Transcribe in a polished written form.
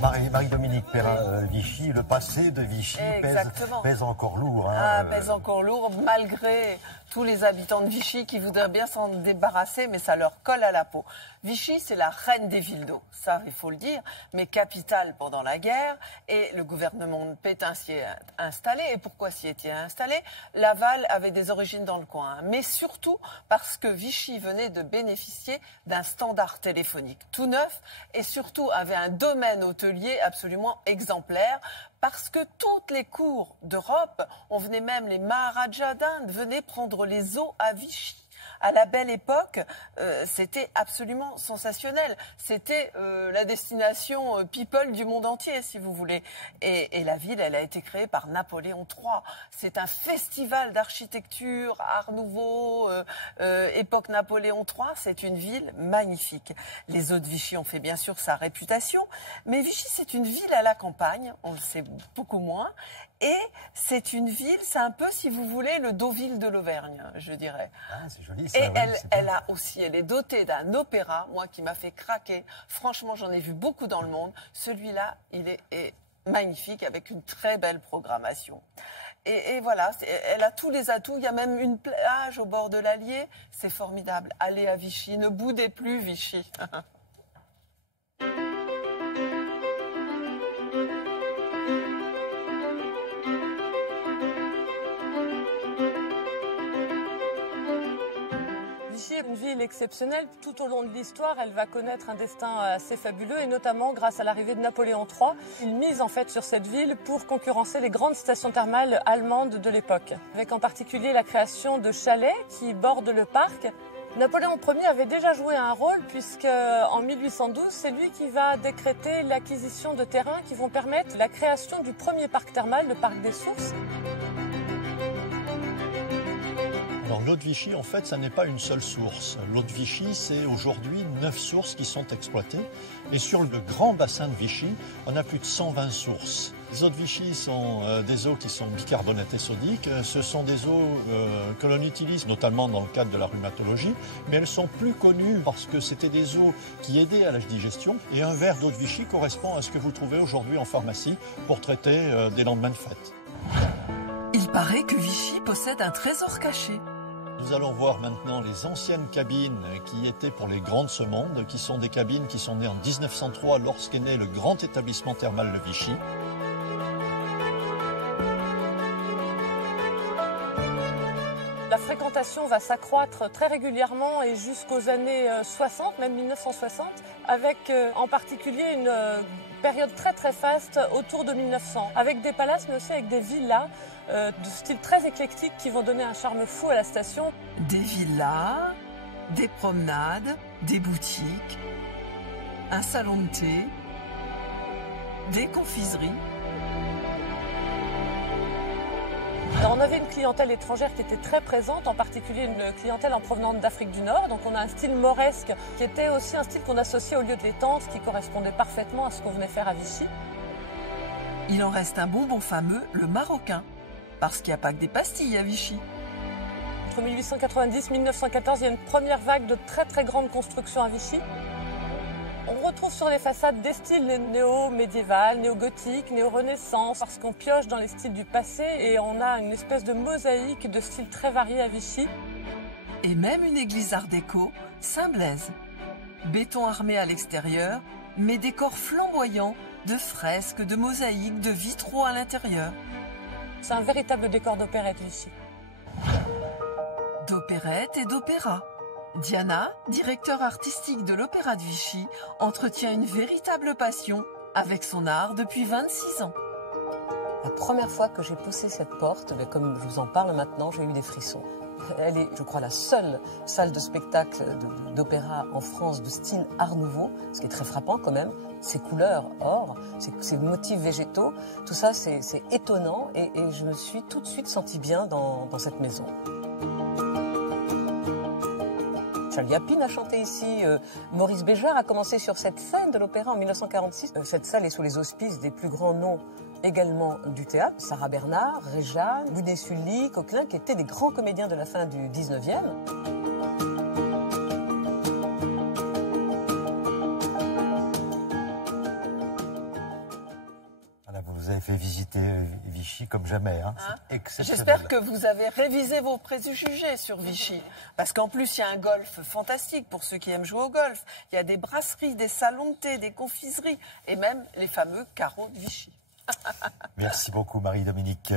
Marie-Dominique Perrin, Vichy, le passé de Vichy pèse encore lourd. Pèse encore lourd, malgré tous les habitants de Vichy qui voudraient bien s'en débarrasser, mais ça leur colle à la peau. Vichy, c'est la reine des villes d'eau, ça il faut le dire, mais capitale pendant la guerre, et le gouvernement Pétain s'y est installé. Et pourquoi s'y est-il installé? Laval avait des origines dans le coin, mais surtout parce que Vichy venait de bénéficier d'un standard téléphonique tout neuf, et surtout avait un domaine hôtelier absolument exemplaire, parce que toutes les cours d'Europe, on venait même, les Maharajas d'Inde venaient prendre les eaux à Vichy. À la belle époque, c'était absolument sensationnel. C'était la destination people du monde entier, si vous voulez. Et la ville, elle a été créée par Napoléon III. C'est un festival d'architecture, art nouveau, époque Napoléon III. C'est une ville magnifique. Les eaux de Vichy ont fait bien sûr sa réputation. Mais Vichy, c'est une ville à la campagne. On le sait beaucoup moins. Et c'est une ville, c'est un peu, si vous voulez, le Deauville de l'Auvergne, je dirais. Ah, c'est joli ça. Et elle est dotée d'un opéra, moi, qui m'a fait craquer. Franchement, j'en ai vu beaucoup dans le monde. Celui-là, il est magnifique, avec une très belle programmation. Et voilà, elle a tous les atouts. Il y a même une plage au bord de l'Allier. C'est formidable. Allez à Vichy, ne boudez plus Vichy. Vichy est une ville exceptionnelle. Tout au long de l'histoire, elle va connaître un destin assez fabuleux, et notamment grâce à l'arrivée de Napoléon III. Une mise en fait sur cette ville pour concurrencer les grandes stations thermales allemandes de l'époque, avec en particulier la création de chalets qui bordent le parc. Napoléon Ier avait déjà joué un rôle, puisque en 1812, c'est lui qui va décréter l'acquisition de terrains qui vont permettre la création du premier parc thermal, le parc des Sources. Alors l'eau de Vichy, en fait, ça n'est pas une seule source. L'eau de Vichy, c'est aujourd'hui 9 sources qui sont exploitées. Et sur le grand bassin de Vichy, on a plus de 120 sources. Les eaux de Vichy sont des eaux qui sont bicarbonatées sodiques. Ce sont des eaux que l'on utilise notamment dans le cadre de la rhumatologie, mais elles sont plus connues parce que c'était des eaux qui aidaient à la digestion. Et un verre d'eau de Vichy correspond à ce que vous trouvez aujourd'hui en pharmacie pour traiter des lendemains de fête. Il paraît que Vichy possède un trésor caché. Nous allons voir maintenant les anciennes cabines qui étaient pour les grands de ce monde, qui sont des cabines qui sont nées en 1903 lorsqu'est né le grand établissement thermal de Vichy. La fréquentation va s'accroître très régulièrement et jusqu'aux années 60, même 1960, avec en particulier une période très très faste autour de 1900, avec des palaces mais aussi avec des villas de style très éclectique qui vont donner un charme fou à la station. Des villas, des promenades, des boutiques, un salon de thé, des confiseries. Alors on avait une clientèle étrangère qui était très présente, en particulier une clientèle en provenance d'Afrique du Nord. Donc on a un style mauresque qui était aussi un style qu'on associait au lieu de l'étang, qui correspondait parfaitement à ce qu'on venait faire à Vichy. Il en reste un bonbon fameux, le marocain, parce qu'il n'y a pas que des pastilles à Vichy. Entre 1890 et 1914, il y a une première vague de très très grandes constructions à Vichy. On retrouve sur les façades des styles néo-médiéval, néo-gothique, néo-renaissance, parce qu'on pioche dans les styles du passé et on a une espèce de mosaïque de styles très variés à Vichy. Et même une église art déco, Saint-Blaise. Béton armé à l'extérieur, mais décor flamboyant de fresques, de mosaïques, de vitraux à l'intérieur. C'est un véritable décor d'opérette, Vichy. D'opérette et d'opéra. Diana, directeur artistique de l'Opéra de Vichy, entretient une véritable passion avec son art depuis 26 ans. La première fois que j'ai poussé cette porte, comme je vous en parle maintenant, j'ai eu des frissons. Elle est, je crois, la seule salle de spectacle d'opéra en France de style Art Nouveau, ce qui est très frappant quand même. Ces couleurs or, ces motifs végétaux, tout ça c'est étonnant et je me suis tout de suite sentie bien dans cette maison. Charles Yapine a chanté ici, Maurice Béjart a commencé sur cette scène de l'opéra en 1946. Cette salle est sous les auspices des plus grands noms également du théâtre, Sarah Bernard, Réjeanne, Boudet-Sully, Coquelin, qui étaient des grands comédiens de la fin du 19e. vous avez fait visiter Vichy comme jamais. Hein. C'est exceptionnel. J'espère que vous avez révisé vos préjugés sur Vichy. Parce qu'en plus, il y a un golf fantastique pour ceux qui aiment jouer au golf. Il y a des brasseries, des salons de thé, des confiseries et même les fameux carreaux de Vichy. Merci beaucoup Marie-Dominique.